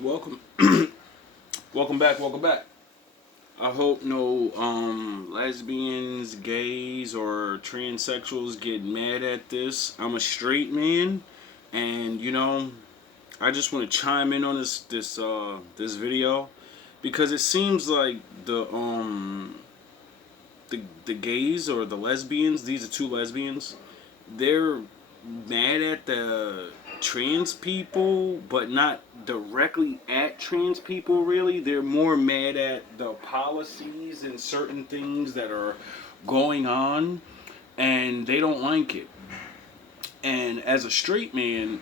Welcome, welcome back, welcome back. I hope no lesbians, gays, or transsexuals get mad at this. I'm a straight man, and I just want to chime in on this video because it seems like the gays or the lesbians. These are two lesbians. They're mad at the trans people, but not directly at trans people, really. They're more mad at the policies and certain things that are going on, and they don't like it. And as a straight man,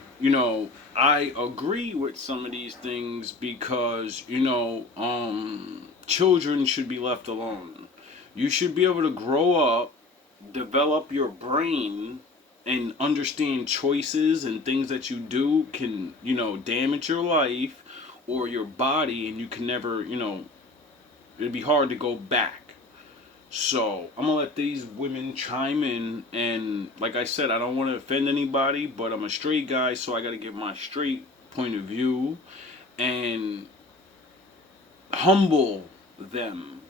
I agree with some of these things because, children should be left alone. You should be able to grow up, develop your brain, and understand choices and things that you do can, damage your life or your body, and you can never, it'd be hard to go back. So I'm gonna let these women chime in, and like I said, I don't want to offend anybody, but I'm a straight guy, so I got to give my straight point of view and humble them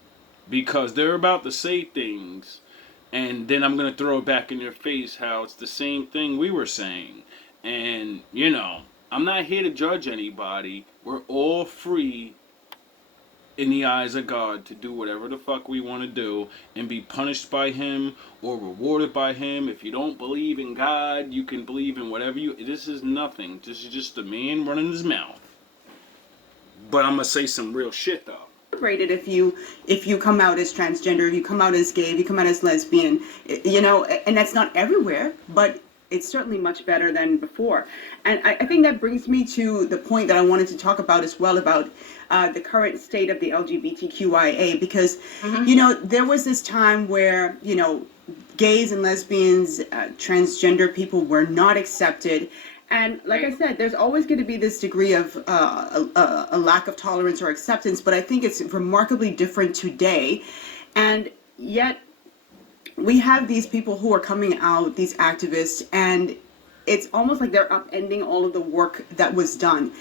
because they're about to say things, and then I'm gonna throw it back in their face how it's the same thing we were saying, and I'm not here to judge anybody. We're all free in the eyes of God to do whatever the fuck we want to do and be punished by Him or rewarded by Him. If you don't believe in God, you can believe in whatever you. This is nothing. This is just a man running his mouth. But I'm gonna say some real shit though. Celebrated if you come out as transgender, if you come out as gay, if you come out as lesbian, and that's not everywhere, but it's certainly much better than before. And I think that brings me to the point that I wanted to talk about as well about the current state of the LGBTQIA, because there was this time where gays and lesbians, transgender people were not accepted. And like I said, there's always going to be this degree of a lack of tolerance or acceptance, but I think it's remarkably different today. And yet we have these people who are coming out, these activists, and it's almost like they're upending all of the work that was done.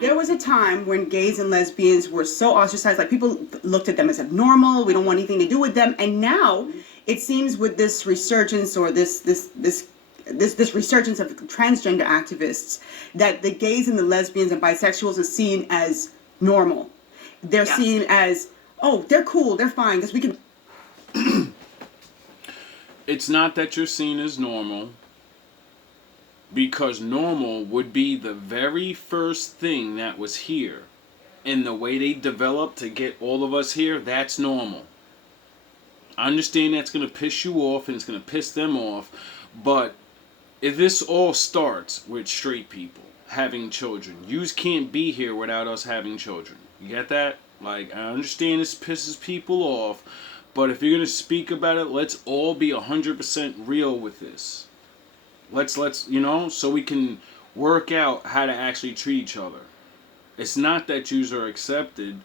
There was a time when gays and lesbians were so ostracized, like people looked at them as abnormal, we don't want anything to do with them. And now it seems with this resurgence or this resurgence of transgender activists that the gays and the lesbians and bisexuals are seen as normal. They're seen as, oh, they're cool, they're fine, because we can. It's not that you're seen as normal, because normal would be the very first thing that was here. And the way they developed to get all of us here, that's normal. I understand that's going to piss you off and it's going to piss them off, but if this all starts with straight people having children, yous can't be here without us having children. You get that? Like, I understand this pisses people off, but if you're going to speak about it, let's all be 100% real with this. Let's so we can work out how to actually treat each other. It's not that yous are accepted,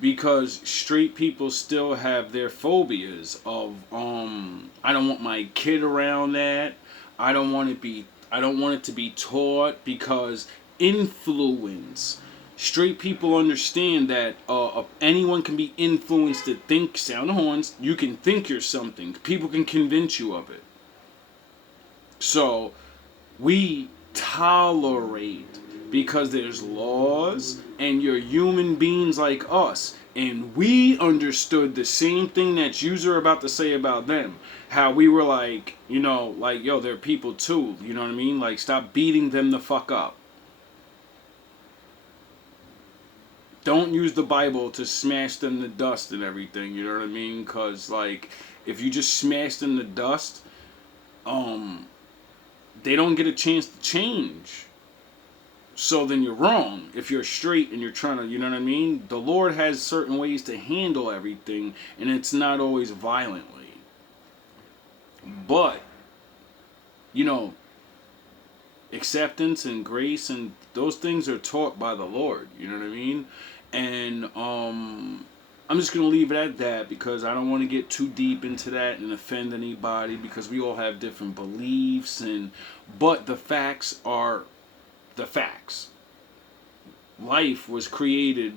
because straight people still have their phobias of I don't want my kid around that. I don't want it to be taught, because influence. Straight people understand that anyone can be influenced to think. Sound the horns. You can think you're something. People can convince you of it. So we tolerate because there's laws and you're human beings like us. And we understood the same thing that yous are about to say about them. How we were like, yo, they're people too. You know what I mean? Like, stop beating them the fuck up. Don't use the Bible to smash them to dust and everything. You know what I mean? Because, like, if you just smash them to dust, they don't get a chance to change. So then you're wrong if you're straight and you're trying to, you know what I mean? The Lord has certain ways to handle everything, and it's not always violently. But, acceptance and grace and those things are taught by the Lord, you know what I mean? And I'm just going to leave it at that because I don't want to get too deep into that and offend anybody, because we all have different beliefs, but the facts are the facts. life was created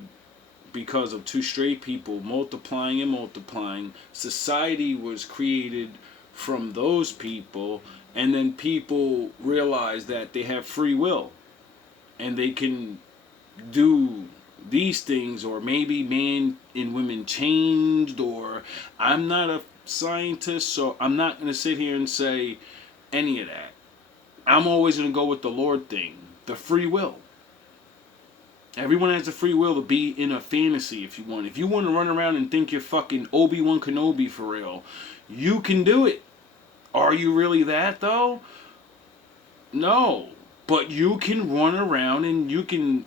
because of two straight people multiplying and multiplying. Society was created from those people, and then people realize that they have free will and they can do these things, or maybe man and women changed, or I'm not a scientist, so I'm not going to sit here and say any of that. I'm always going to go with the Lord thing, the free will. Everyone has the free will to be in a fantasy if you want. If you want to run around and think you're fucking Obi-Wan Kenobi for real, you can do it. Are you really that though? No. But you can run around and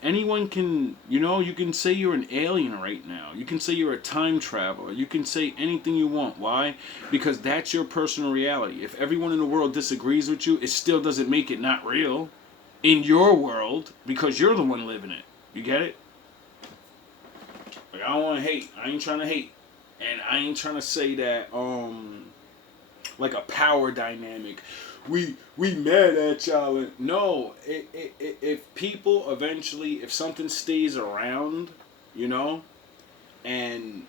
anyone can, you can say you're an alien right now. You can say you're a time traveler. You can say anything you want. Why? Because that's your personal reality. If everyone in the world disagrees with you, it still doesn't make it not real in your world because you're the one living it. You get it? Like, I don't want to hate. I ain't trying to hate. And I ain't trying to say that, like a power dynamic. We mad at y'all. No, if people eventually, if something stays around, and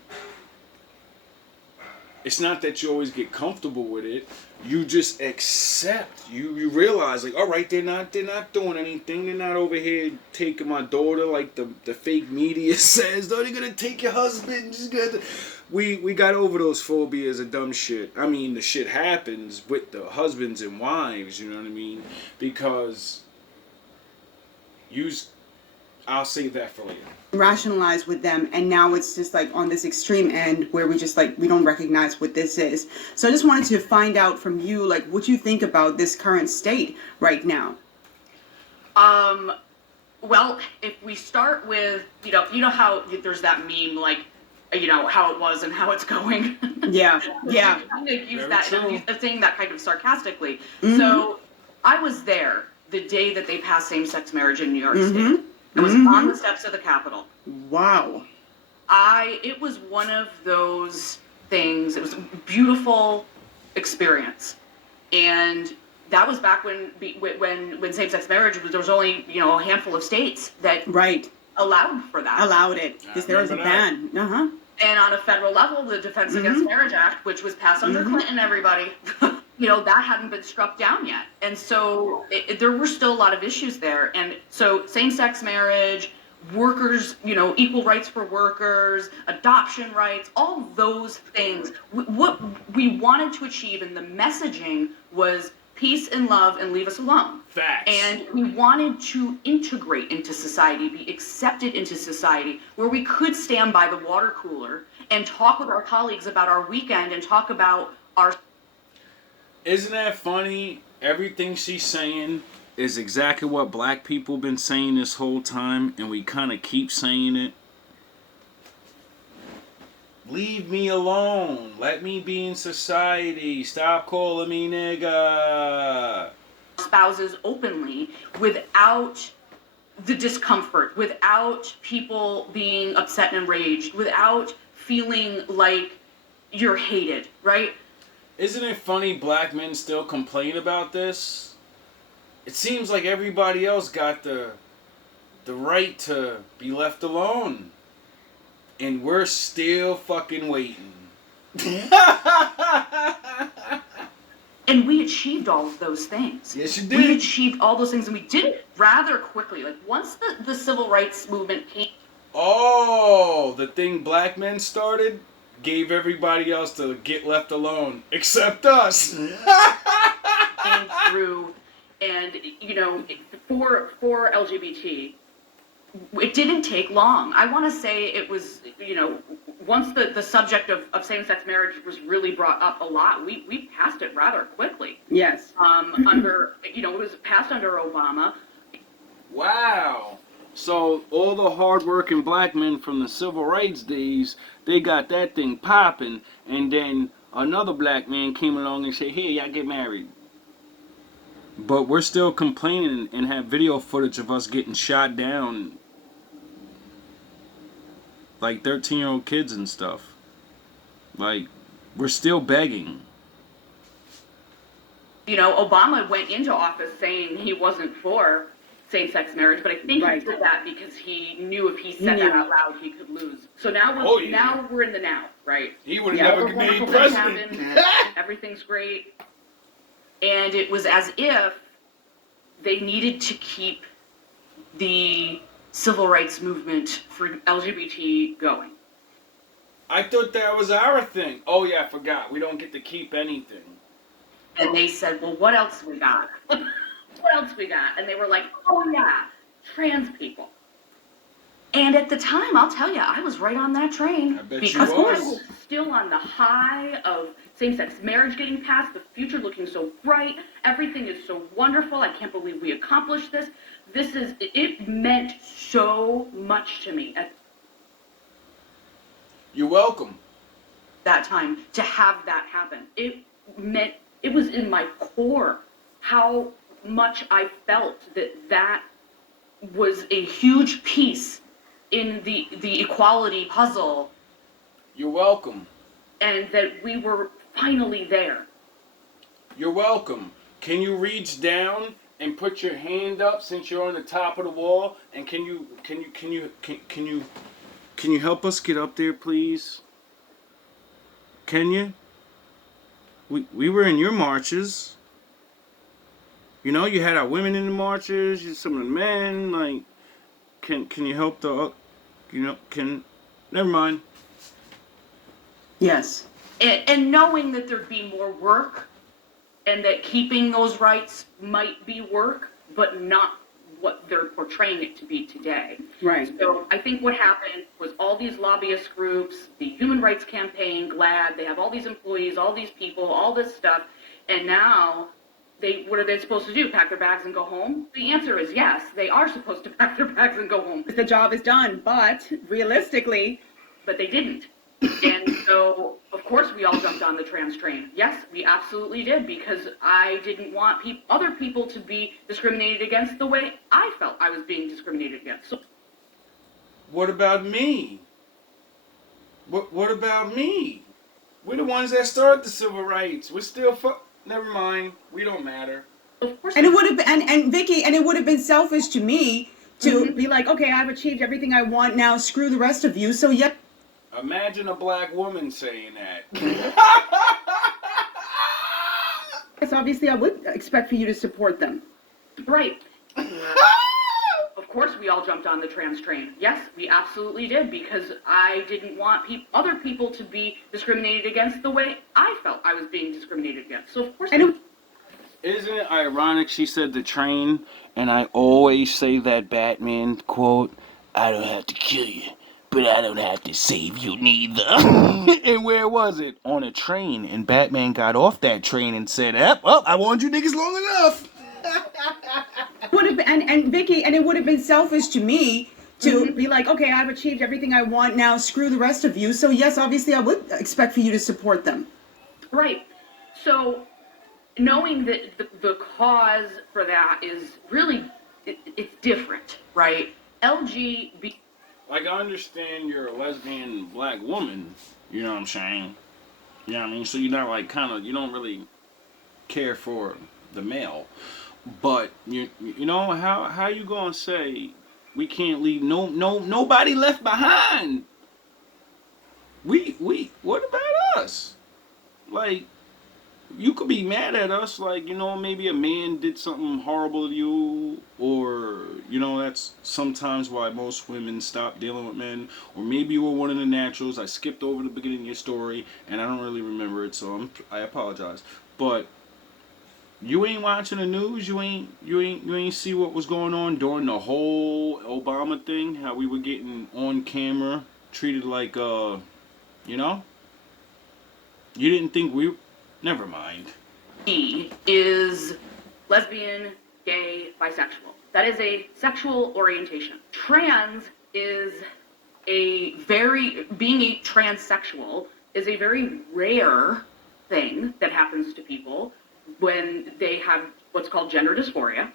it's not that you always get comfortable with it. You just accept. You realize, like, all right, they're not doing anything. They're not over here taking my daughter like the fake media says. Oh, they're gonna take your husband. Just gonna. We got over those phobias of dumb shit. I mean, the shit happens with the husbands and wives. You know what I mean? Because I'll save that for later. Rationalize with them, and now it's just like on this extreme end where we just like we don't recognize what this is. So I just wanted to find out from you, like, what you think about this current state right now. Well, if we start with, you know how there's that meme, like, how it was and how it's going. Yeah. I kind of use that, saying that kind of sarcastically. Mm-hmm. So I was there the day that they passed same-sex marriage in New York Mm-hmm. State. I was on the steps of the Capitol. Wow. It was one of those things. It was a beautiful experience, and that was back when same-sex marriage was. There was only a handful of states that allowed for that. Allowed it because there was a ban. And on a federal level, the Defense Against Marriage Act, which was passed under Clinton, everybody. That hadn't been struck down yet. And so there were still a lot of issues there. And so same-sex marriage, workers, equal rights for workers, adoption rights, all those things. What we wanted to achieve in the messaging was peace and love and leave us alone. Facts. And we wanted to integrate into society, be accepted into society, where we could stand by the water cooler and talk with our colleagues about our weekend and talk about our... Isn't that funny? Everything she's saying is exactly what black people been saying this whole time, and we kind of keep saying it. Leave me alone. Let me be in society. Stop calling me nigga. Spouses openly without the discomfort, without people being upset and enraged, without feeling like you're hated, right? Isn't it funny black men still complain about this? It seems like everybody else got the right to be left alone. And we're still fucking waiting. And we achieved all of those things. Yes, you did. We achieved all those things, and we did it rather quickly. Like, once the civil rights movement came... Oh, the thing black men started gave everybody else to get left alone, except us. came through, and, for LGBT, it didn't take long. I want to say it was, once the subject of same-sex marriage was really brought up a lot, we passed it rather quickly. Yes. It was passed under Obama. Wow. So all the hard-working black men from the civil rights days, they got that thing popping, and then another black man came along and said, "Here, y'all get married." But we're still complaining and have video footage of us getting shot down, like 13-year-old kids and stuff. Like, we're still begging. Obama went into office saying he wasn't for same-sex marriage, but I think Right. he did that because he knew if he said knew. that out loud, he could lose. So now we're, Oh, yeah. now we're in the now, right? He would have Yeah. never All the made wonderful things president. happened, everything's great. And it was as if they needed to keep the civil rights movement for LGBT going. I thought that was our thing. Oh yeah, I forgot. We don't get to keep anything. And they said, well, what else we got? What else we got? And they were like, oh yeah, trans people. And at the time, I'll tell you, I was right on that train. I bet you because was. I was still on the high of same-sex marriage getting passed, the future looking so bright, everything is so wonderful, I can't believe we accomplished this. It meant so much to me at You're welcome. that time to have that happen. It was in my core how much I felt that was a huge piece in the equality puzzle, You're welcome. and that we were finally there. You're welcome. Can you reach down and put your hand up since you're on the top of the wall? And can you help us get up there, please? Can you? We were in your marches. You know, you had our women in the marches, you some of the men. Like, can you help the? Never mind. Yes. And knowing that there'd be more work, and that keeping those rights might be work, but not what they're portraying it to be today. Right. So I think what happened was all these lobbyist groups, the Human Rights Campaign, GLAAD, they have all these employees, all these people, all this stuff, and now what are they supposed to do? Pack their bags and go home? The answer is yes, they are supposed to pack their bags and go home. The job is done, but realistically, But they didn't. And so, of course, we all jumped on the trans train. Yes, we absolutely did, because I didn't want other people to be discriminated against the way I felt I was being discriminated against. So, What about me? What about me? We're the ones that started the civil rights. We're still Never mind. We don't matter. of course, and it would have been, and Vicky, and it would have been selfish to me to be like, okay, I've achieved everything I want now. Screw the rest of you. So yeah. Imagine a black woman saying that. Yes, obviously, I would expect for you to support them. right. Of course, we all jumped on the trans train. Yes, we absolutely did, because I didn't want other people to be discriminated against the way I felt I was being discriminated against. So, of course, And Isn't it ironic she said the train, and I always say that Batman quote, I don't have to kill you, but I don't have to save you neither. And where was it? On a train, and Batman got off that train and said, I warned you niggas long enough. would have been, and Vicky, and it would have been selfish to me to be like, okay, I've achieved everything I want now. Screw the rest of you. So yes, obviously, I would expect for you to support them. right. So, knowing that the cause for that is really, it's different, right? LGBT. Like, I understand you're a lesbian black woman, you know what I'm saying? You know what I mean? So you're not like you don't really care for the male. But you know how you gonna say we can't leave nobody left behind? We what about us? Like, you could be mad at us, like, maybe a man did something horrible to you, or that's sometimes why most women stop dealing with men, or maybe you were one of the naturals. I skipped over the beginning of your story and I don't really remember it, so I apologize. But you ain't watching the news. You ain't see what was going on during the whole Obama thing. How we were getting on camera treated like you didn't think never mind. Is lesbian, gay, bisexual. That is a sexual orientation. Trans is being a transsexual is a very rare thing that happens to people when they have what's called gender dysphoria.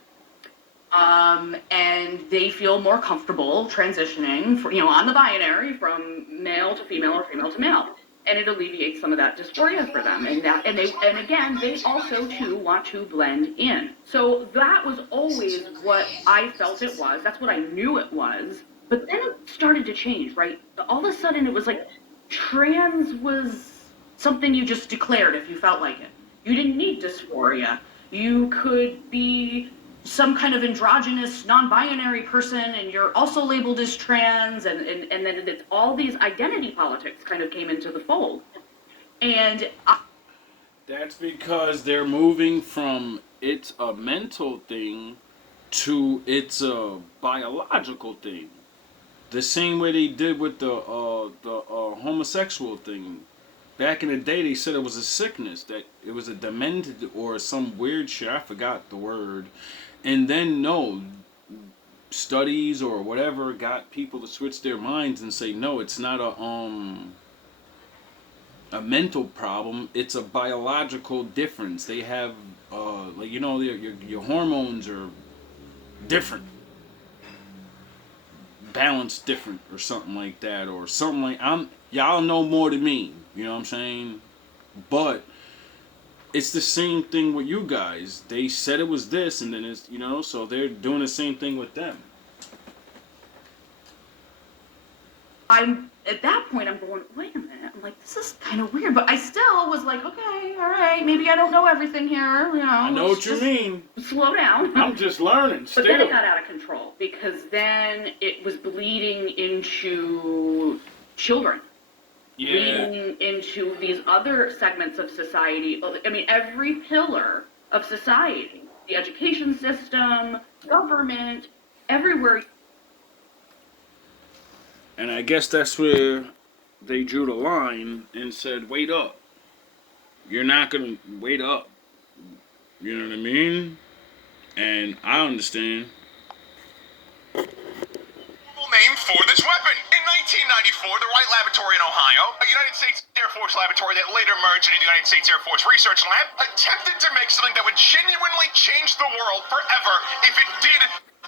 And they feel more comfortable transitioning on the binary from male to female or female to male. and it alleviates some of that dysphoria for them. And again, they also too want to blend in. So that was always what I felt it was. That's what I knew it was. But then it started to change, right? All of a sudden it was like trans was something you just declared if you felt like it. You didn't need dysphoria. You could be some kind of androgynous, non-binary person, and you're also labeled as trans, and then it's all these identity politics kind of came into the fold. And That's because they're moving from it's a mental thing to it's a biological thing. The same way they did with the homosexual thing. Back in the day, they said it was a sickness, that it was a demented or some weird shit. I forgot the word. And then, no, studies or whatever got people to switch their minds and say, no, it's not a mental problem. It's a biological difference. They have, like, you know, your hormones are different. Balanced different or something like that, or something like y'all know more than me, you know what I'm saying? But it's the same thing with you guys. They said it was this, and then it's, you know, so they're doing the same thing with them. I'm at that point, I'm going, wait a minute. I'm like, this is kind of weird, but I still was like, okay, all right, maybe I don't know everything here. You know, I know what you mean. Slow down. I'm just learning. But then it got out of control because then it was bleeding into children. Yeah. Bleeding into these other segments of society. I mean, every pillar of society, the education system, government, everywhere. And I guess that's where they drew the line and said, wait up. You're not going to wait up. You know what I mean? And I understand. Name for this weapon. In 1994, the Wright Laboratory in Ohio, a United States Air Force laboratory that later merged into the United States Air Force Research Lab, attempted to make something that would genuinely change the world forever if it did.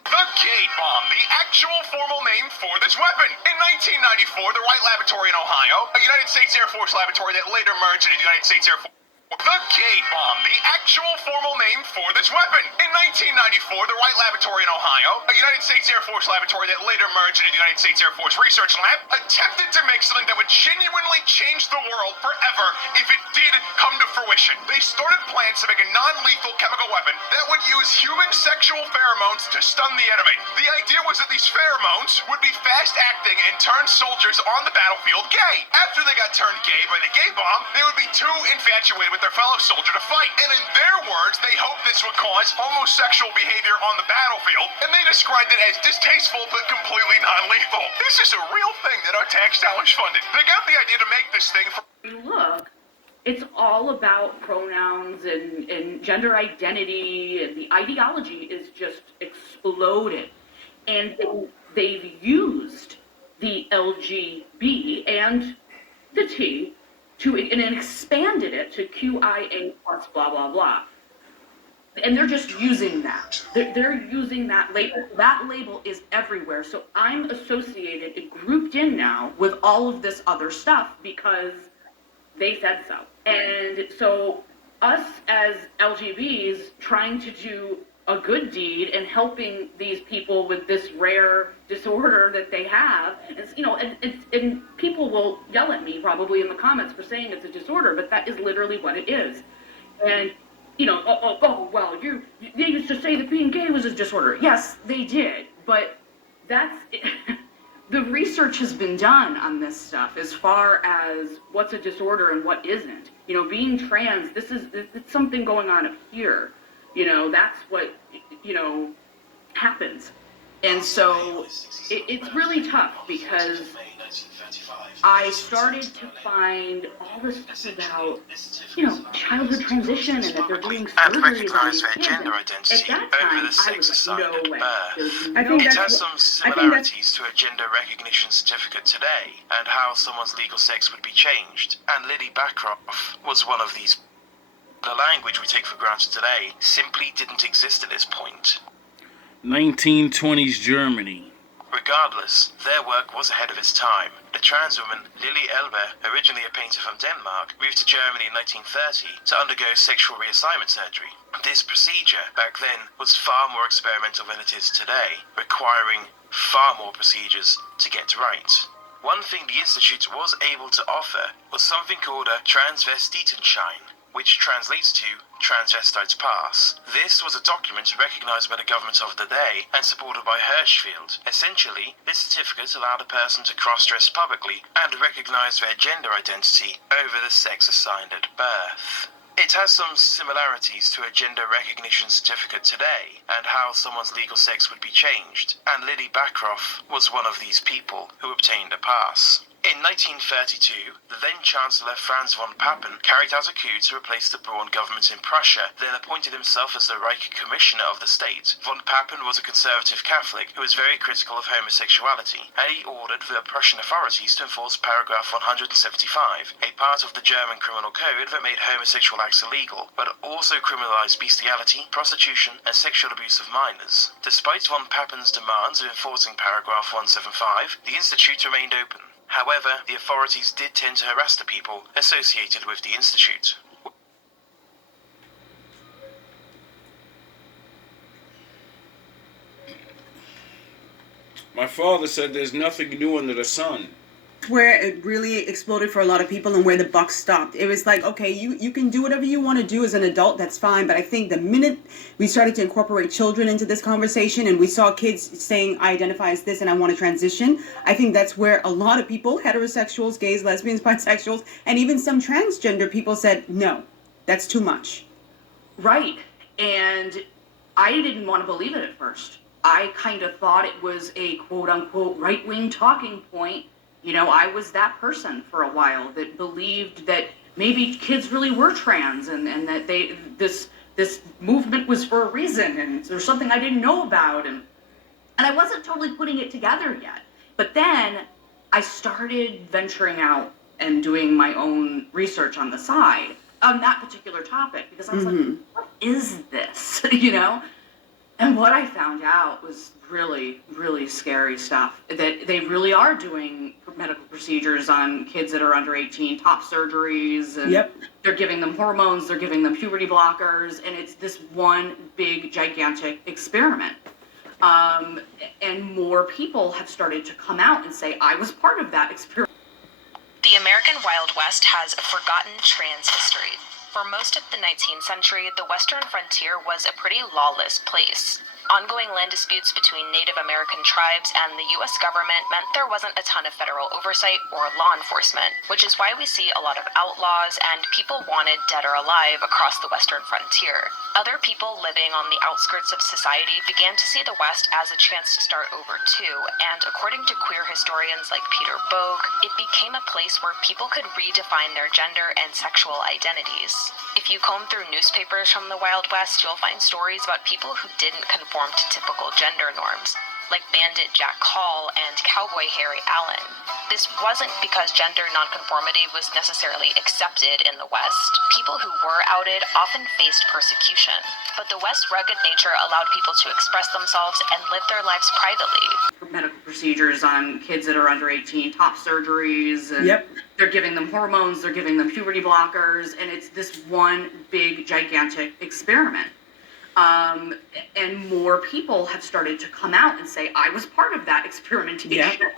The gate bomb, the actual formal name for this weapon. In 1994, the Wright Laboratory in Ohio, a United States Air Force laboratory that later merged into the United States Air Force. The gate bomb, the actual formal name for this weapon. In 1994, the Wright Laboratory in Ohio, a United States Air Force laboratory that later merged into the United States Air Force Research Lab, attempted to make something that would genuinely change the world forever if it did come to fruition. They started plans to make a non-lethal chemical weapon that would use human sexual pheromones to stun the enemy. The idea was that these pheromones would be fast-acting and turn soldiers on the battlefield gay. After they got turned gay by the gay bomb, they would be too infatuated with their fellow soldier to fight. And in their words, they hoped this would cause homosexual behavior on the battlefield, and they described it as distasteful but completely non-lethal. This is a real thing that our tax dollars funded. They got the idea to make this thing for... Look, it's all about pronouns and gender identity, and the ideology is just exploded. And they've used the LGB and the T and expanded it to QIA plus blah, blah, blah. And they're just using that. They're using that label. That label is everywhere. So I'm associated and grouped in now with all of this other stuff because they said so. And so us as LGBs trying to do a good deed and helping these people with this rare disorder that they have, it's, you know, and people will yell at me probably in the comments for saying it's a disorder, but that is literally what it is. And you know, well, they used to say that being gay was a disorder. Yes, they did, but that's the research has been done on this stuff as far as what's a disorder and what isn't. You know, being trans, it's something going on up here. You know, that's what, you know, happens. And so it's really tough because I started to find all this stuff about, you know, childhood transition and that they're doing surgery. And recognise their gender At identity that over time, the sex I was like, assigned no at way. birth. It has some similarities to a gender recognition certificate today, and how someone's legal sex would be changed. And Lily Backroff was one of these. The language we take for granted today simply didn't exist at this point. 1920s Germany. Regardless, their work was ahead of its time. The trans woman Lily Elbe, originally a painter from Denmark, moved to Germany in 1930 to undergo sexual reassignment surgery. This procedure, back then, was far more experimental than it is today, requiring far more procedures to get right. One thing the Institute was able to offer was something called a Transvestitenschein, which translates to Transvestites Pass. This was a document recognized by the government of the day and supported by Hirschfeld. Essentially, this certificate allowed a person to cross-dress publicly and recognize their gender identity over the sex assigned at birth. It has some similarities to a gender recognition certificate today and how someone's legal sex would be changed, and Lily Backroff was one of these people who obtained a pass. In 1932, the then-Chancellor Franz von Papen carried out a coup to replace the Braun government in Prussia, then appointed himself as the Reich Commissioner of the state. Von Papen was a conservative Catholic who was very critical of homosexuality, and he ordered the Prussian authorities to enforce paragraph 175, a part of the German criminal code that made homosexual acts illegal, but also criminalized bestiality, prostitution, and sexual abuse of minors. Despite von Papen's demands of enforcing paragraph 175, the Institute remained open. However, the authorities did tend to harass the people associated with the Institute. My father said there's nothing new under the sun. Where it really exploded for a lot of people and where the buck stopped. It was like, okay, you can do whatever you want to do as an adult, that's fine. But I think the minute we started to incorporate children into this conversation and we saw kids saying, I identify as this and I want to transition, I think that's where a lot of people, heterosexuals, gays, lesbians, bisexuals, and even some transgender people said, no, that's too much. Right. And I didn't want to believe it at first. I kind of thought it was a quote-unquote right-wing talking point. You know, I was that person for a while that believed that maybe kids really were trans and that this movement was for a reason and there's something I didn't know about. And I wasn't totally putting it together yet. But then I started venturing out and doing my own research on the side on that particular topic because I was like, what is this? You know? And what I found out was really, really scary stuff. That they really are doing medical procedures on kids that are under 18, top surgeries, and they're giving them hormones, they're giving them puberty blockers, and it's this one big, gigantic experiment. And more people have started to come out and say, I was part of that experiment. The American Wild West has a forgotten trans history. For most of the 19th century, the Western frontier was a pretty lawless place. Ongoing land disputes between Native American tribes and the U.S. government meant there wasn't a ton of federal oversight or law enforcement, which is why we see a lot of outlaws and people wanted dead or alive across the Western frontier. Other people living on the outskirts of society began to see the West as a chance to start over too, and according to queer historians like Peter Bogue, it became a place where people could redefine their gender and sexual identities. If you comb through newspapers from the Wild West, you'll find stories about people who didn't conform to typical gender norms, like Bandit Jack Hall and Cowboy Harry Allen. This wasn't because gender nonconformity was necessarily accepted in the West. People who were outed often faced persecution, but the West's rugged nature allowed people to express themselves and live their lives privately. Medical procedures on kids that are under 18, top surgeries, and they're giving them hormones, they're giving them puberty blockers, and it's this one big, gigantic experiment. And more people have started to come out and say, I was part of that experimentation.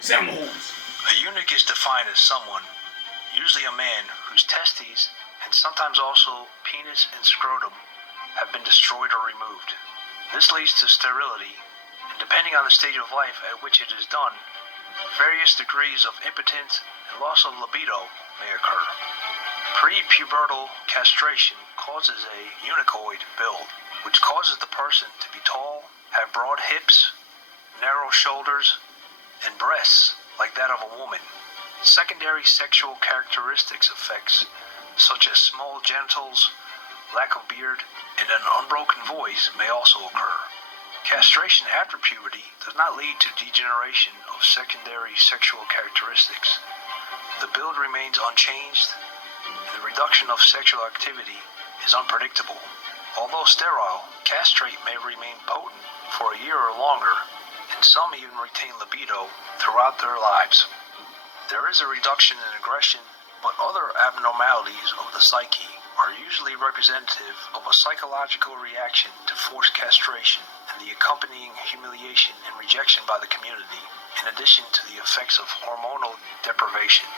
Sound the horns. A eunuch is defined as someone, usually a man, whose testes and sometimes also penis and scrotum have been destroyed or removed. This leads to sterility, and depending on the stage of life at which it is done, various degrees of impotence and loss of libido may occur. Pre-pubertal castration causes a eunuchoid build, which causes the person to be tall, have broad hips, narrow shoulders, and breasts like that of a woman. Secondary sexual characteristics effects, such as small genitals, lack of beard, and an unbroken voice may also occur. Castration after puberty does not lead to degeneration of secondary sexual characteristics. The build remains unchanged, and the reduction of sexual activity is unpredictable. Although sterile, castrate may remain potent for a year or longer, and some even retain libido throughout their lives. There is a reduction in aggression, but other abnormalities of the psyche are usually representative of a psychological reaction to forced castration and the accompanying humiliation and rejection by the community, in addition to the effects of hormonal deprivation.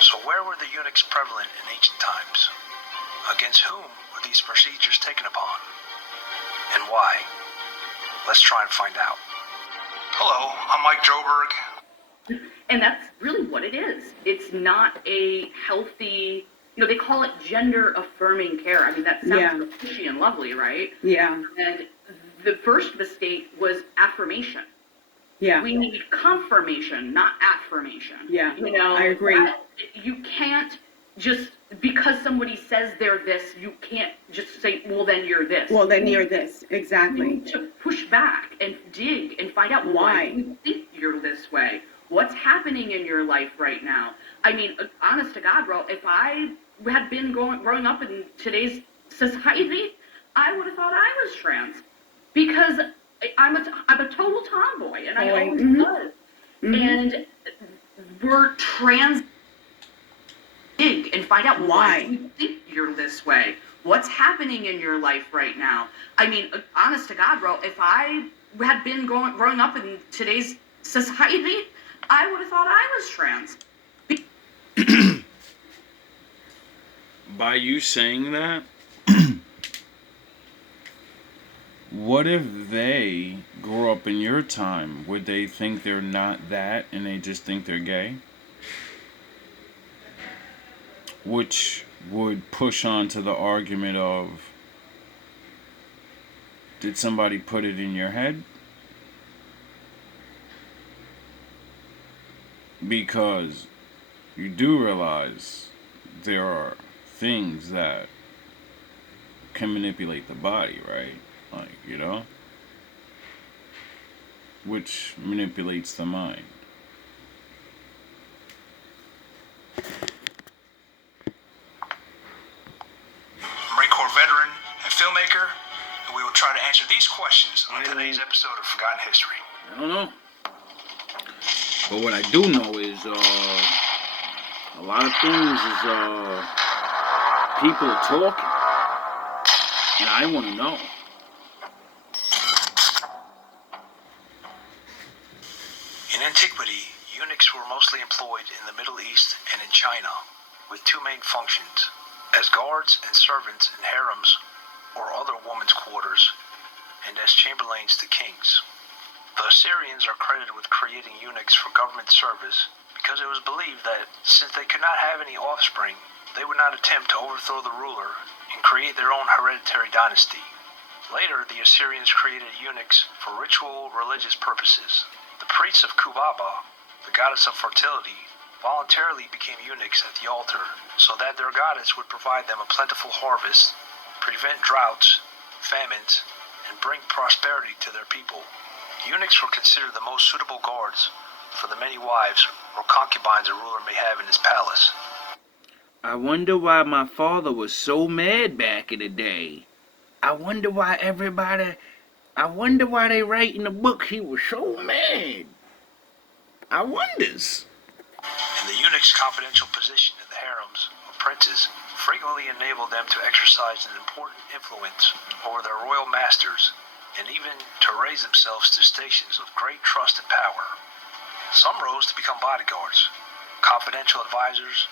So where were the eunuchs prevalent in ancient times? Against whom were these procedures taken upon? And why? Let's try and find out. Hello, I'm Mike Joberg. And that's really what it is. It's not a healthy, they call it gender affirming care. I mean, that sounds fishy and lovely, right? Yeah. And the first mistake was affirmation. Yeah. We need confirmation, not affirmation. Yeah. I agree. You can't just, because somebody says they're this, you can't just say, well, then you're this. Well, then you're this. You Exactly. need to push back and dig and find out why you think you're this way. What's happening in your life right now? I mean, honest to God, bro, if I had been growing up in today's society, I would have thought I was trans, because I'm a total tomboy, and I always was. And we're trans. Dig and find out why you think you're this way. What's happening in your life right now? I mean, honest to God, bro, if I had been growing up in today's society, I would have thought I was trans. By you saying that, what if they grew up in your time? Would they think they're not that and they just think they're gay? Which would push on to the argument of, did somebody put it in your head? Because you do realize there are things that can manipulate the body, right? Like, which manipulates the mind. Marine Corps veteran and filmmaker, and we will try to answer these questions on today's episode of Forgotten History. I don't know. But what I do know is a lot of things is people are talking. And I want to know. In antiquity, eunuchs were mostly employed in the Middle East and in China, with two main functions: as guards and servants in harems or other women's quarters, and as chamberlains to kings. The Assyrians are credited with creating eunuchs for government service because it was believed that since they could not have any offspring, they would not attempt to overthrow the ruler and create their own hereditary dynasty. Later, the Assyrians created eunuchs for ritual religious purposes. The priests of Kubaba, the goddess of fertility, voluntarily became eunuchs at the altar so that their goddess would provide them a plentiful harvest, prevent droughts, famines, and bring prosperity to their people. Eunuchs were considered the most suitable guards for the many wives or concubines a ruler may have in his palace. I wonder why my father was so mad back in the day. I wonder why they write in the book he was so mad. I wonders. And the eunuch's confidential position in the harems of princes frequently enabled them to exercise an important influence over their royal masters, and even to raise themselves to stations of great trust and power. Some rose to become bodyguards, confidential advisors,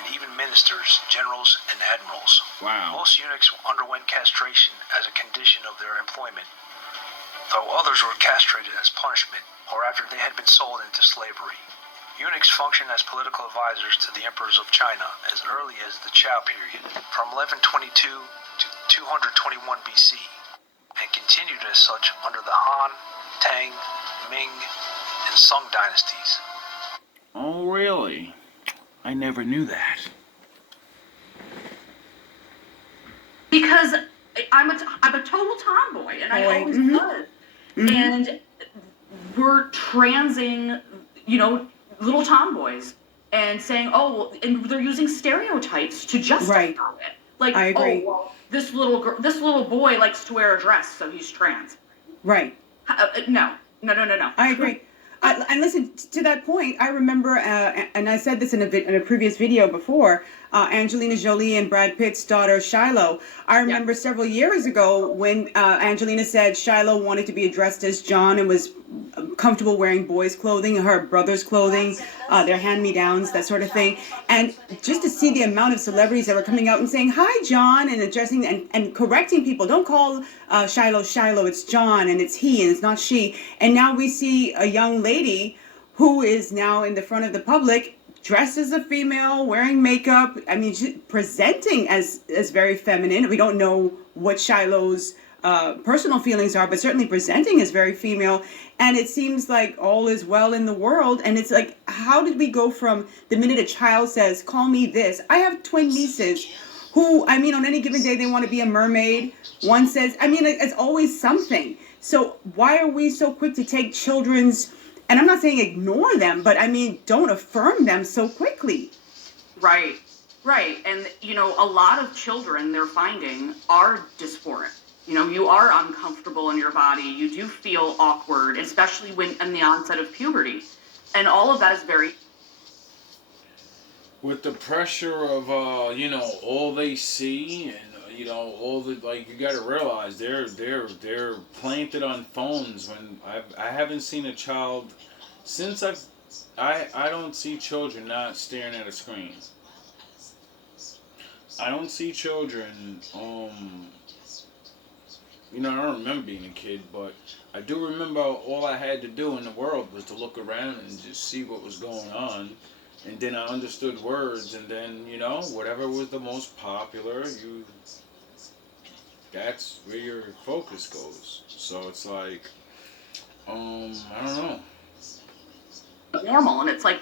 and even ministers, generals, and admirals. Wow. Most eunuchs underwent castration as a condition of their employment, though others were castrated as punishment or after they had been sold into slavery. Eunuchs functioned as political advisors to the emperors of China as early as the Chao period, from 1122 to 221 BC. And continued as such under the Han, Tang, Ming, and Sung dynasties. Oh, really? I never knew that. Because I'm a total tomboy, and I always was. And we're transing, little tomboys, and saying, oh, well, and they're using stereotypes to justify it. Like, I agree. oh, well, this little boy likes to wear a dress, so he's trans. Right. No. I agree. And listen, to that point, I remember, and I said this in a previous video before, Angelina Jolie and Brad Pitt's daughter, Shiloh. I remember several years ago when Angelina said Shiloh wanted to be addressed as John and was comfortable wearing boys' clothing, her brother's clothing, their hand-me-downs, that sort of thing. And just to see the amount of celebrities that were coming out and saying, hi, John, and addressing and correcting people. Don't call Shiloh, it's John, and it's he, and it's not she. And now we see a young lady who is now in the front of the public, dressed as a female, wearing makeup. I mean, presenting as very feminine. We don't know what Shiloh's personal feelings are, but certainly presenting as very female. And it seems like all is well in the world. And it's like, how did we go from the minute a child says, call me this? I have twin nieces who, I mean, on any given day, they want to be a mermaid. One says, I mean, it's always something. So why are we so quick to take children's, and I'm not saying ignore them, but I mean, don't affirm them so quickly. Right. And, a lot of children they're finding are dysphoric. You are uncomfortable in your body. You do feel awkward, especially when in the onset of puberty. And all of that is very... With the pressure of, all they see and, all the, like, you got to realize they're planted on phones when I haven't seen a child since I don't see children not staring at a screen. I don't see children, I don't remember being a kid, but I do remember all I had to do in the world was to look around and just see what was going on. And then I understood words, and then, whatever was the most popular, that's where your focus goes. So it's like, I don't know. Normal, and it's like,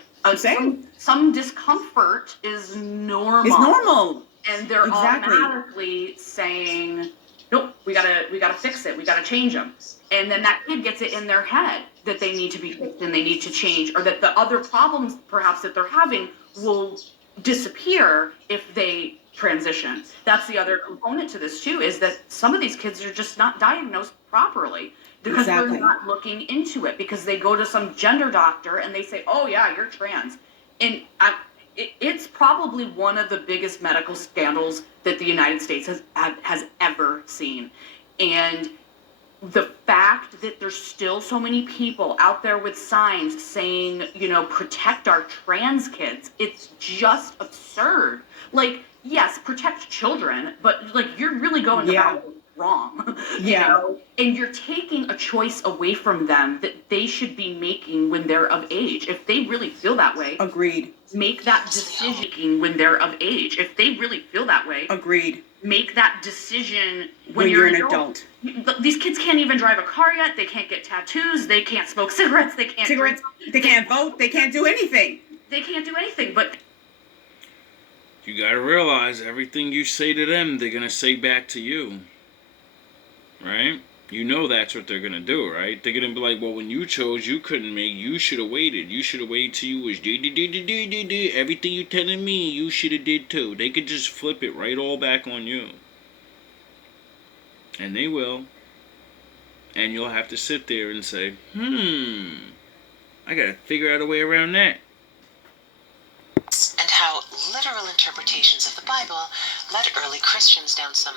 some discomfort is normal. It's normal. And they're automatically saying, nope, we gotta fix it. We gotta change them. And then that kid gets it in their head that they need to be fixed and they need to change, or that the other problems perhaps that they're having will disappear if they transition. That's the other component to this too, is that some of these kids are just not diagnosed properly because they're not looking into it, because they go to some gender doctor and they say, oh yeah, you're trans. And it's probably one of the biggest medical scandals that the United States has ever seen. And the fact that there's still so many people out there with signs saying, protect our trans kids, it's just absurd. Like, yes, protect children, but like, you're really going about it wrong. And you're taking a choice away from them that they should be making when they're of age. If they really feel that way. Agreed. Make that decision when they're of age. If they really feel that way. Agreed. Make that decision when you're an adult. These kids can't even drive a car yet. They can't get tattoos. They can't smoke cigarettes. They can't They can't vote. They can't do anything. They can't do anything. But you gotta realize everything you say to them, they're gonna say back to you. Right? That's what they're gonna do, right? They're gonna be like, well, when you chose, you couldn't make. You should have waited. You should have waited till you was everything you telling me, you should have did too. They could just flip it right all back on you, and they will. And you'll have to sit there and say, I gotta figure out a way around that. And how literal interpretations of the Bible led early Christians down some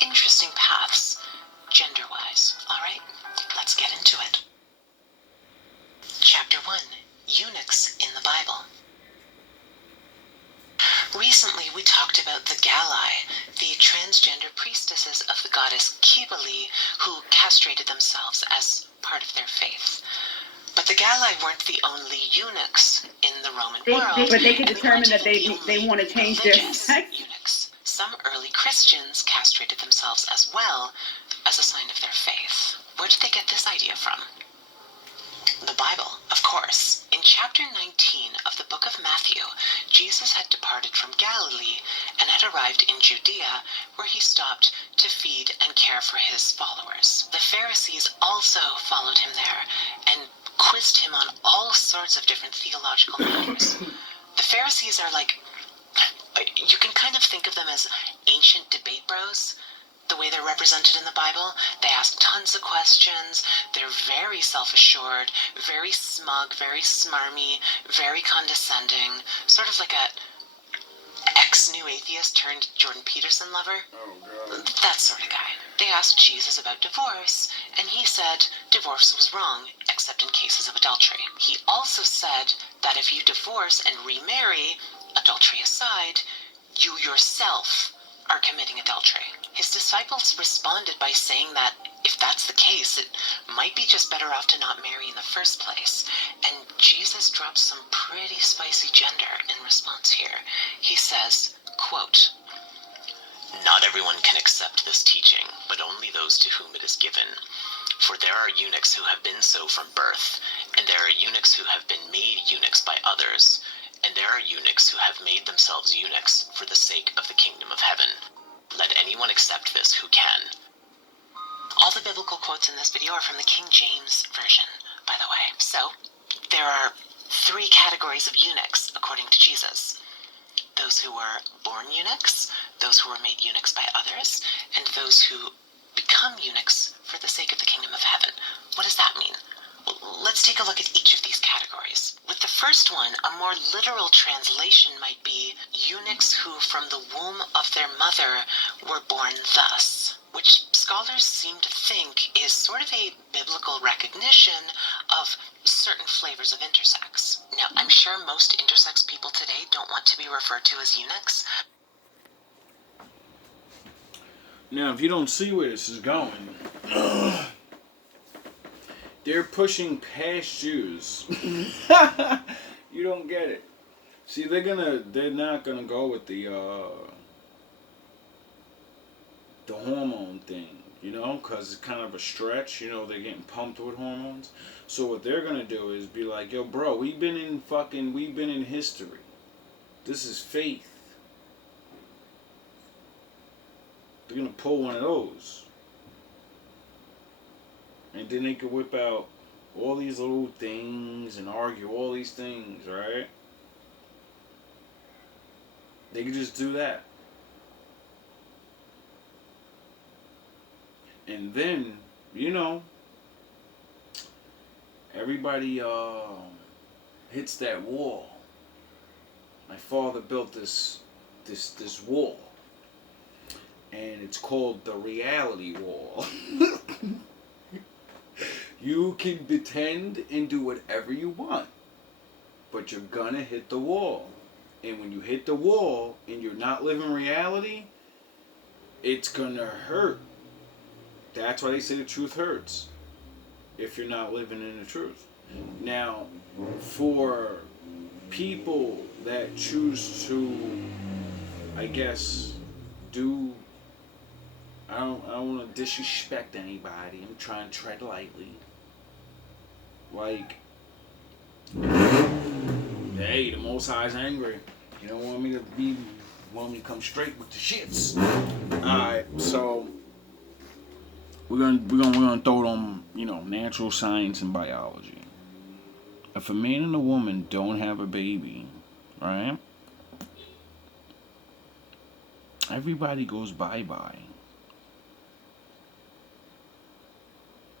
interesting paths. Gender-wise. Alright, let's get into it. Chapter 1. Eunuchs in the Bible. Recently we talked about the Galai, the transgender priestesses of the goddess Kybele, who castrated themselves as part of their faith. But the Galai weren't the only eunuchs in the Roman world. But they could determine that they want to change their sex. Eunuchs. Some early Christians castrated themselves as well, as a sign of their faith. Where did they get this idea from? The Bible, of course. In chapter 19 of the book of Matthew, Jesus had departed from Galilee and had arrived in Judea, where he stopped to feed and care for his followers. The Pharisees also followed him there and quizzed him on all sorts of different theological matters. The Pharisees are like You can kind of think of them as ancient debate bros. The way they're represented in the Bible, they ask tons of questions, they're very self-assured, very smug, very smarmy, very condescending, sort of like a ex-new atheist turned Jordan Peterson lover. Oh, God. That sort of guy. They asked Jesus about divorce, and he said divorce was wrong, except in cases of adultery. He also said that if you divorce and remarry, adultery aside, you yourself are committing adultery. His disciples responded by saying that if that's the case, it might be just better off to not marry in the first place. And Jesus drops some pretty spicy gender in response here. He says, quote, "Not everyone can accept this teaching, but only those to whom it is given. For there are eunuchs who have been so from birth, and there are eunuchs who have been made eunuchs by others, and there are eunuchs who have made themselves eunuchs for the sake of the kingdom of heaven. Let anyone accept this who can." All the biblical quotes in this video are from the King James Version, by the way. So, there are 3 categories of eunuchs, according to Jesus. Those who were born eunuchs, those who were made eunuchs by others, and those who become eunuchs for the sake of the kingdom of heaven. What does that mean? Well, let's take a look at each of these categories. With the first one, a more literal translation might be eunuchs who from the womb of their mother were born thus, which scholars seem to think is sort of a biblical recognition of certain flavors of intersex. Now, I'm sure most intersex people today don't want to be referred to as eunuchs. Now, if you don't see where this is going, they're pushing past Jews. You don't get it. See, they're not gonna go with the hormone thing, you know, because it's kind of a stretch. You know, they're getting pumped with hormones. So what they're gonna do is be like, yo, bro, we've been in history. This is faith. They're gonna pull one of those. And then they could whip out all these little things and argue all these things, right? They could just do that. And then, you know, everybody hits that wall. My father built this wall. And it's called the reality wall. You can pretend and do whatever you want, but you're gonna hit the wall. And when you hit the wall and you're not living reality, it's gonna hurt. That's why they say the truth hurts, if you're not living in the truth. Now, for people that choose to, I guess, I don't want to disrespect anybody. I'm trying to tread lightly. Like, hey, the Most High's angry. You don't want me to come straight with the shits. Alright, so we're gonna throw it on, you know, natural science and biology. If a man and a woman don't have a baby, right? Everybody goes bye-bye.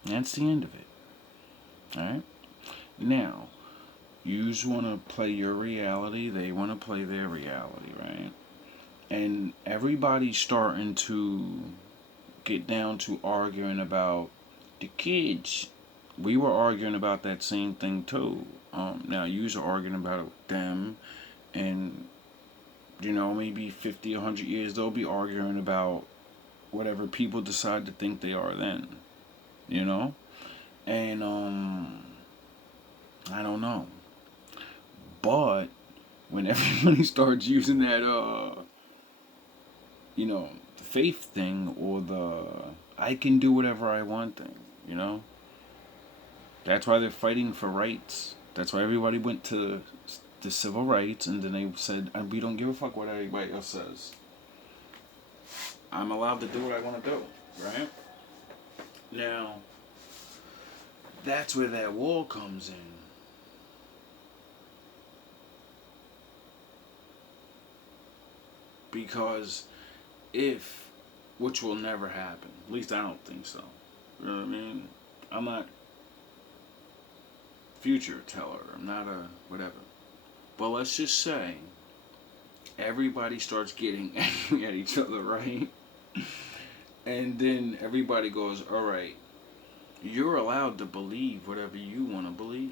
That's the end of it. Alright? Now, you just want to play your reality, they want to play their reality, right? And everybody's starting to get down to arguing about the kids. We were arguing about that same thing too. Now, you're arguing about it with them, and, you know, maybe 50, 100 years, they'll be arguing about whatever people decide to think they are then. You know? And, I don't know. But, when everybody starts using that, you know, the faith thing, or the I can do whatever I want thing, you know? That's why they're fighting for rights. That's why everybody went to the civil rights, and then they said, we don't give a fuck what anybody else says. I'm allowed to do what I want to do, right? Now, that's where that wall comes in. Because which will never happen. At least I don't think so. You know what I mean? I'm not future teller. I'm not a whatever. But let's just say everybody starts getting angry at each other, right? And then everybody goes, all right, you're allowed to believe whatever you want to believe.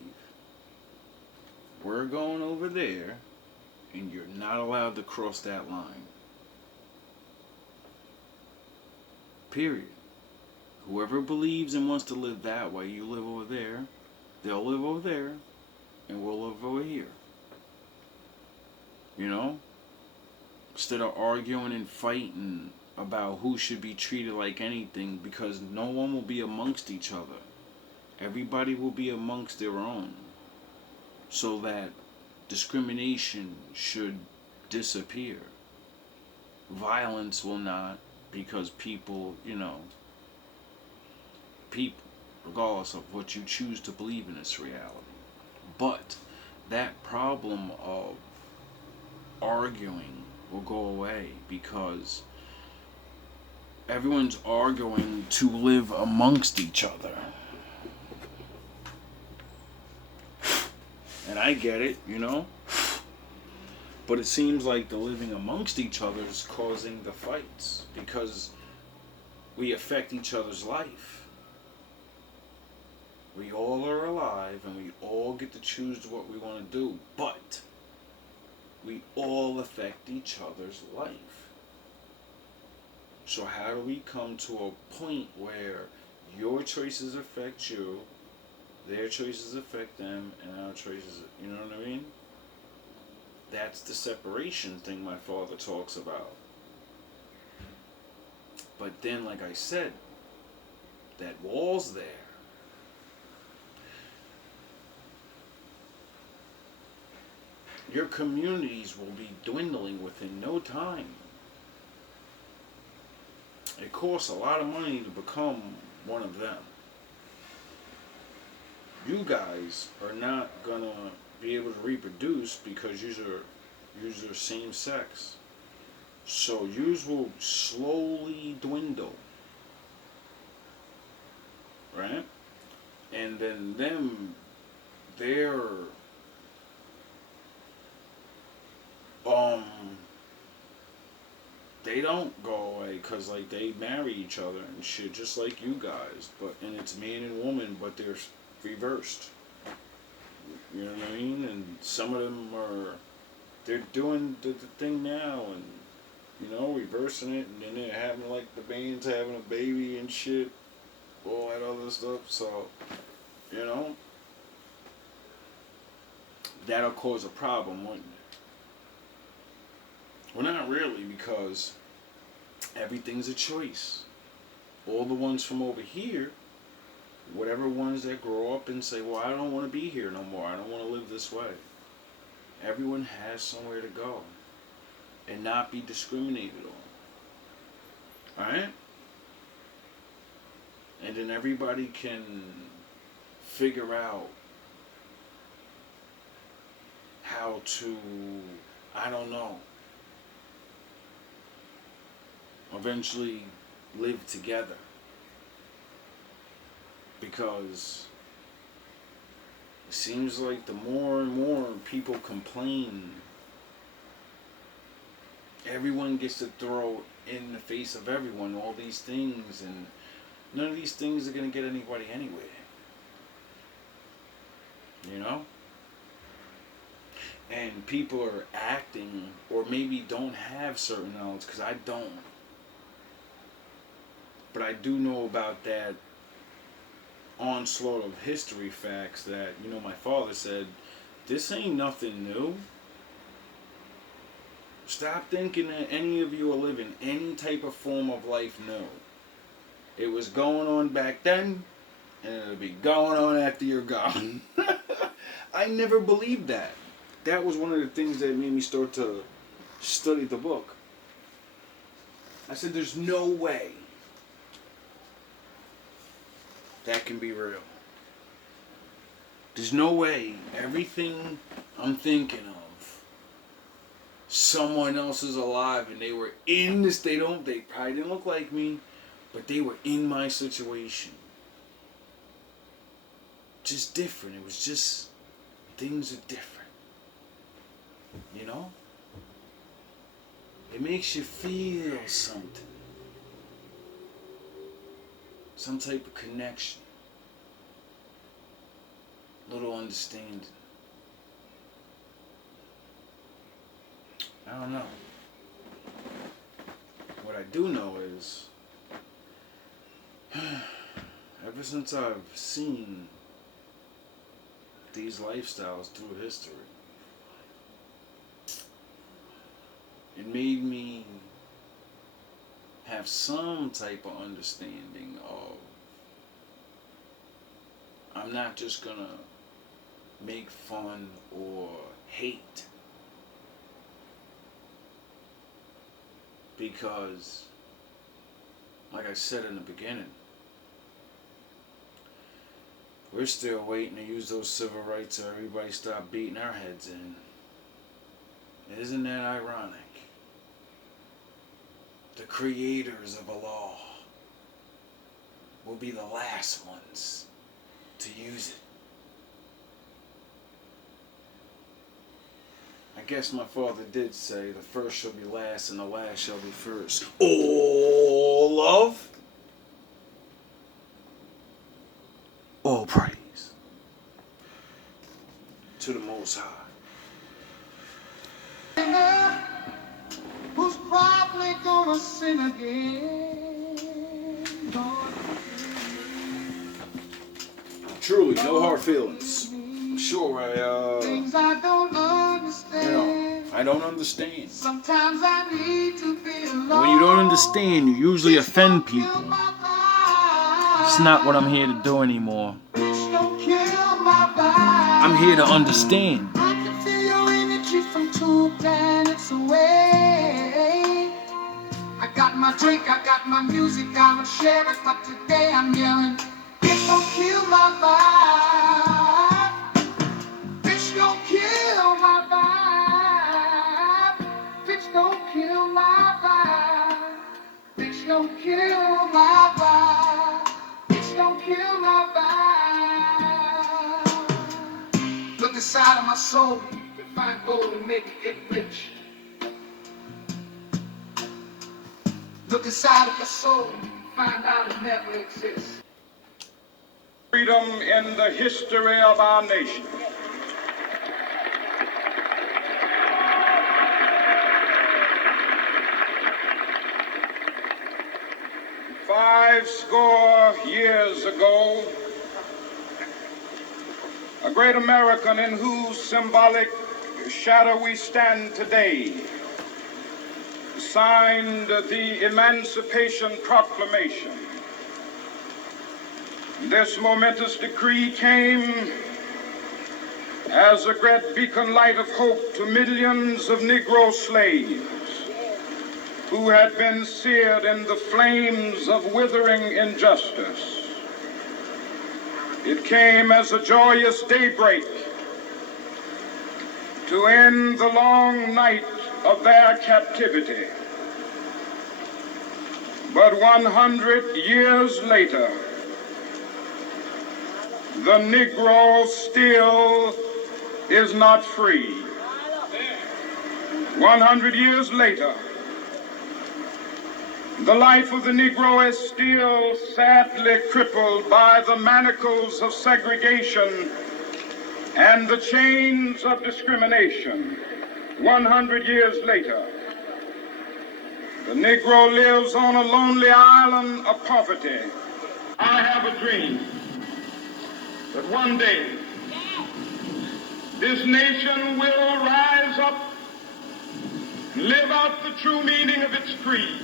We're going over there, and you're not allowed to cross that line. Period. Whoever believes and wants to live that way, you live over there, they'll live over there, and we'll live over here. You know? Instead of arguing and fighting about who should be treated like anything, because no one will be amongst each other. Everybody will be amongst their own. So that discrimination should disappear. Violence will not, because people, people, regardless of what you choose to believe in this reality. But that problem of arguing will go away, because everyone's arguing to live amongst each other. And I get it, But it seems like the living amongst each other is causing the fights, because we affect each other's life. We all are alive and we all get to choose what we want to do, but we all affect each other's life. So how do we come to a point where your choices affect you, their choices affect them, and our choices, you know what I mean? That's the separation thing my father talks about. But then, like I said, that wall's there. Your communities will be dwindling within no time. It costs a lot of money to become one of them. You guys are not gonna be able to reproduce because you're same sex. So yous will slowly dwindle. Right? And then they don't go away, because like they marry each other and shit, just like you guys, and it's man and woman, but they're reversed. You know what I mean? And some of them they're doing the thing now, and reversing it, and then they're having like the man's having a baby and shit, all that other stuff. So that'll cause a problem, wouldn't it? Well, not really, because everything's a choice. All the ones from over here, whatever ones that grow up and say, well, I don't want to be here no more, I don't want to live this way. Everyone has somewhere to go and not be discriminated on. Alright? And then everybody can figure out how to, I don't know, eventually live together. Because it seems like the more and more people complain, everyone gets to throw in the face of everyone all these things, and none of these things are going to get anybody anywhere. And people are acting, or maybe don't have certain knowledge, because I don't. But I do know about that onslaught of history facts that, my father said, this ain't nothing new. Stop thinking that any of you are living any type of form of life new. It was going on back then, and it'll be going on after you're gone. I never believed that. That was one of the things that made me start to study the book. I said, there's no way that can be real. There's no way everything I'm thinking of someone else is alive and they were in this. They probably didn't look like me, but they were in my situation. Just different. It was just, things are different. You know? It makes you feel something. Some type of connection. Little understanding. I don't know. What I do know is, ever since I've seen these lifestyles through history, it made me have some type of understanding of, I'm not just gonna make fun or hate, because, like I said in the beginning, we're still waiting to use those civil rights so everybody stop beating our heads in. Isn't that ironic? The creators of a law will be the last ones to use it. I guess my father did say the first shall be last and the last shall be first. All love, all praise to the Most High. Who's probably gonna sin again? Truly, no hard feelings. I'm sure Things I don't understand. I don't understand. Sometimes I need to be alone. And when you don't understand, you usually offend people. It's not what I'm here to do anymore. I'm here to understand. I can feel your energy from 2 planets away. I got my drink, I got my music, I would share it, but today I'm yelling, bitch, don't kill my vibe. Bitch, don't kill my vibe. Bitch, don't kill my vibe. Bitch, don't kill my vibe. Bitch, don't kill my vibe. Look inside of my soul, find gold and make it rich. Look inside of your soul, find out it never exists. Freedom in the history of our nation. Five score years ago, a great American in whose symbolic shadow we stand today signed the Emancipation Proclamation. This momentous decree came as a great beacon light of hope to millions of Negro slaves who had been seared in the flames of withering injustice. It came as a joyous daybreak to end the long night of their captivity. But 100 years later, the Negro still is not free. 100 years later, the life of the Negro is still sadly crippled by the manacles of segregation and the chains of discrimination. 100 years later, the Negro lives on a lonely island of poverty. I have a dream that one day this nation will rise up and live out the true meaning of its creed.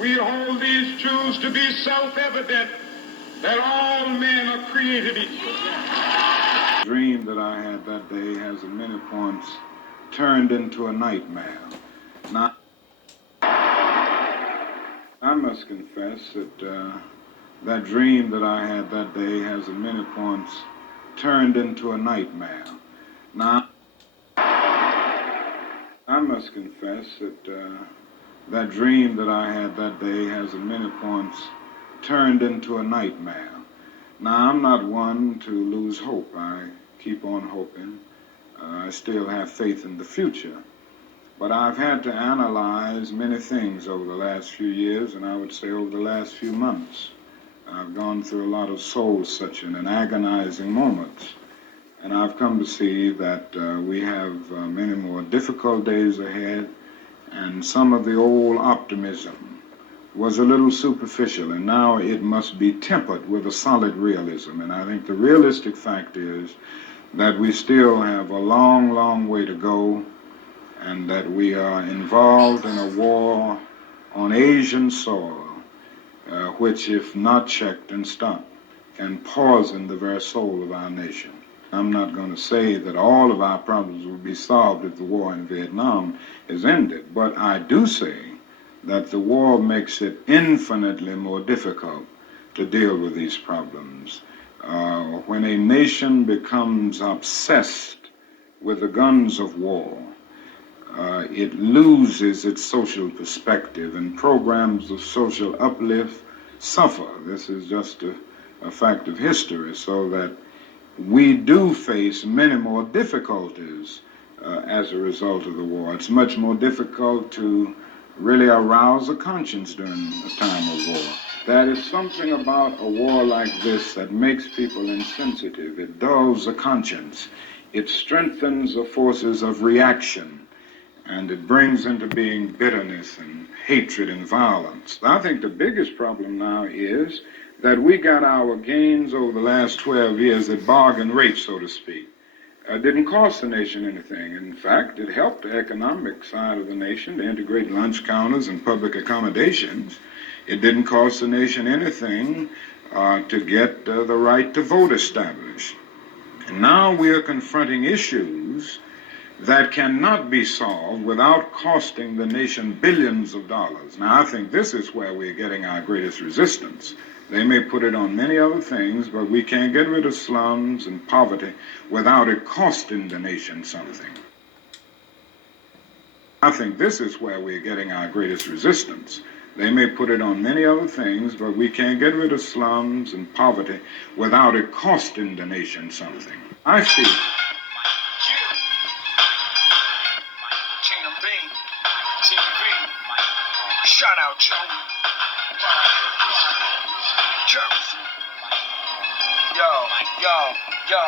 We hold these truths to be self-evident, that all men are created equal. The dream that I had that day has at many points turned into a nightmare. Now, I must confess that that dream that I had that day has at many points turned into a nightmare. Now, I must confess that that dream that I had that day has at many points turned into a nightmare. Now, I'm not one to lose hope. I keep on hoping. I still have faith in the future. But I've had to analyze many things over the last few years, and I would say over the last few months. I've gone through a lot of soul-searching and agonizing moments. And I've come to see that we have many more difficult days ahead, and some of the old optimism was a little superficial, and now it must be tempered with a solid realism. And I think the realistic fact is that we still have a long, long way to go, and that we are involved in a war on Asian soil, which, if not checked and stopped, can poison the very soul of our nation. I'm not going to say that all of our problems will be solved if the war in Vietnam is ended, but I do say that the war makes it infinitely more difficult to deal with these problems. When a nation becomes obsessed with the guns of war, it loses its social perspective, and programs of social uplift suffer. This is just a fact of history, so that we do face many more difficulties as a result of the war. It's much more difficult to really arouse a conscience during a time of war. There is something about a war like this that makes people insensitive. It dulls the conscience. It strengthens the forces of reaction, and it brings into being bitterness and hatred and violence. I think the biggest problem now is that we got our gains over the last 12 years at bargain rate, so to speak. It didn't cost the nation anything. In fact, it helped the economic side of the nation to integrate lunch counters and public accommodations. It didn't cost the nation anything to get the right to vote established. And now we are confronting issues that cannot be solved without costing the nation billions of dollars. Now, I think this is where we're getting our greatest resistance. They may put it on many other things, but we can't get rid of slums and poverty without it costing the nation something. I think this is where we're getting our greatest resistance. They may put it on many other things, but we can't get rid of slums and poverty without it costing the nation something. I feel GMB TV. Shout out Joey. Jersey. Yo.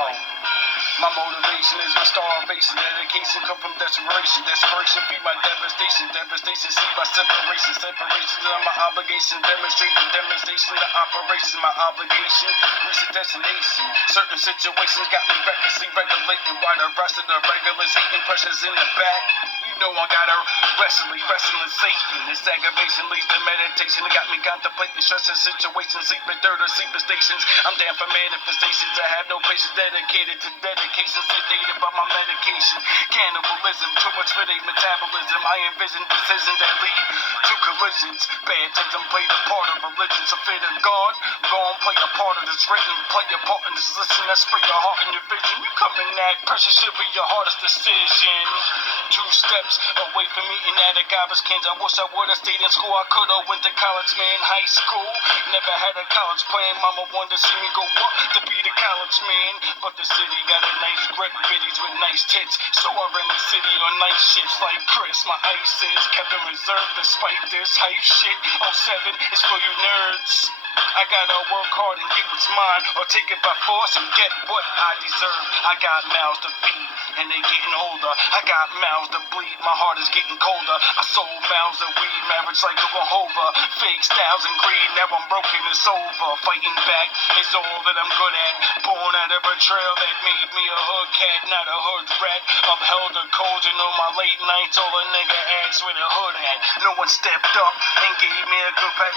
My motivation is my starvation. Dedication come from desperation. Desperation feed my devastation. Devastation see my separation. Separation is my obligation. Demonstration the operation. My obligation reach the destination. Certain situations got me recklessly regulating. While the rest of the regulars hating pressures in the back. You know I gotta wrestling Satan. This aggravation leads to meditation. It got me contemplating stressing situations. Sleeping dirt or sleeping stations. I'm down for manifestations. I have no patience dedicated to dedication. Sedated by my medication. Cannibalism, too much for their metabolism. I envision decisions that lead to collisions. Bad times play the part of religion. So fear of God, go and play a part of this written. Play a part in this listen. That spray your heart and your vision. You come in that pressure should be your hardest decision. 2 steps away from eating out of garbage cans. I wish I would have stayed in school. I could have went to college, man. High school, never had a college plan. Mama wanted to see me go up to be the college man. But the city got a nice grip, biddies with nice tits. So I ran the city on night shifts like Chris. My ice is kept in reserve despite this hype shit. 07 is for you nerds. I gotta work hard and get what's mine, or take it by force and get what I deserve. I got mouths to feed, and they getting older. I got mouths to bleed, my heart is getting colder. I sold mouths of weed, marriage like a Jehovah. Fake styles and greed, now I'm broken, it's over. Fighting back is all that I'm good at. Born out of a trail that made me a hood cat, not a hood rat. Upheld the codes and on my late nights, all a nigga asked where the hood at. No one stepped up and gave me a good back.